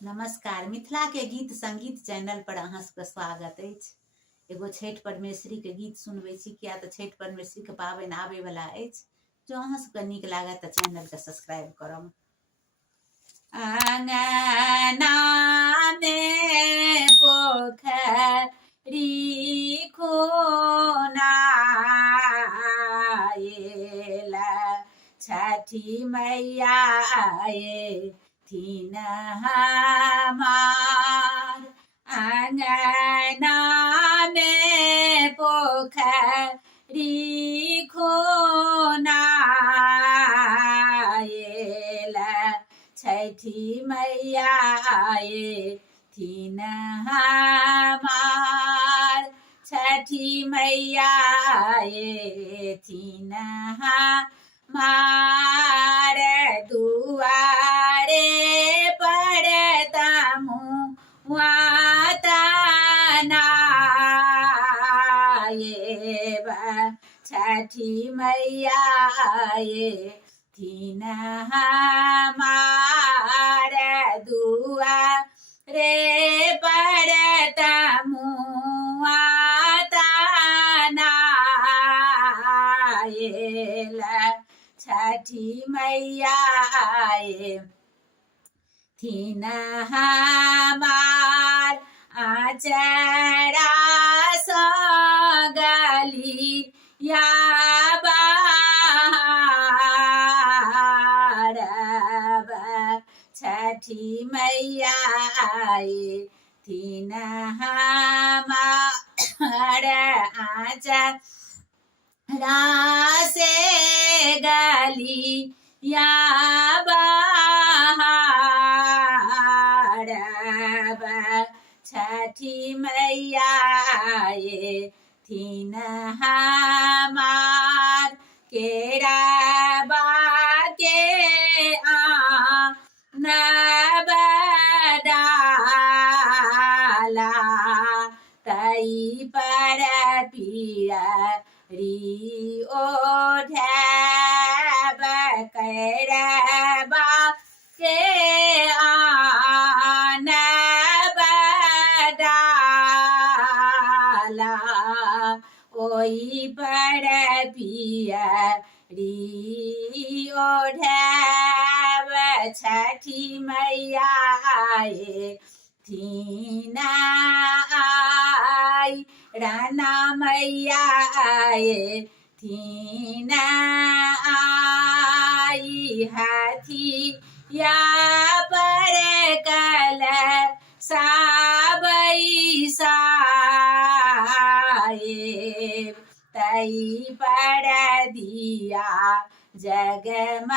नमस्कार। मिथिला के गीत संगीत चैनल पर अहाँ सबके स्वागत अछि। एगो छठि परमेश्वरी के गीत सुनबै छी, किया तऽ छठि परमेश्वरी के पाबनि आबै वाला अछि। जो अहाँ सबके नीक लागत तऽ चैनल के सब्सक्राइब करब। अंगना में पोखरी खुनाएला, छठी मैया आए थीन हमार। अंगना में पोखरी खुनाएला, छठी मैया आए थीन हमार। छठी मैया आए थीन हमार। दुआरे पर तमुआ तनाएबा, छठी मैया आए थीन हमार। दुआरे पर तमुआ तनाएला, छठी मैया आए थीन हमार। आचरा सगली या बहारबा, छठी मैया आए थीन हमार। आचरा से गली या बहारबा, छठी मैया आए थीन हमार। केराबा के आनब डाला, तई पर पियरी ओढ़ब। केराबा के आनब डाला, ओही पर पियरी ओढ़ब। छठी मैया आए थीन आई, राना मैया आए थीन आई। हथिया पर कल बैसाए, तई पर दिया जगमगाई।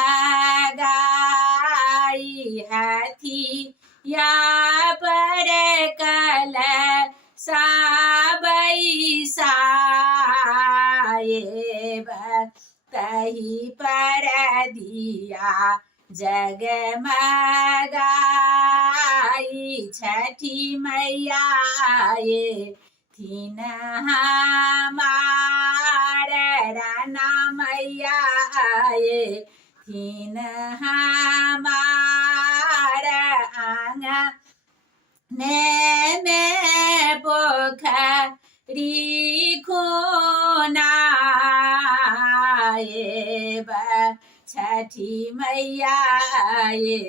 हथिया पर कल बैसाए, तही पर दिया जगमगाई। छठी मैया आए थीन हमार। राना मैया आए थीन हमार। आंगने में पोखरी खुनाएबा, छठी मैया आए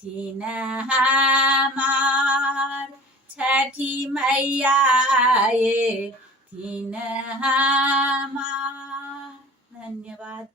थीन हमार। छठी मैया आए थीन हमार। धन्यवाद।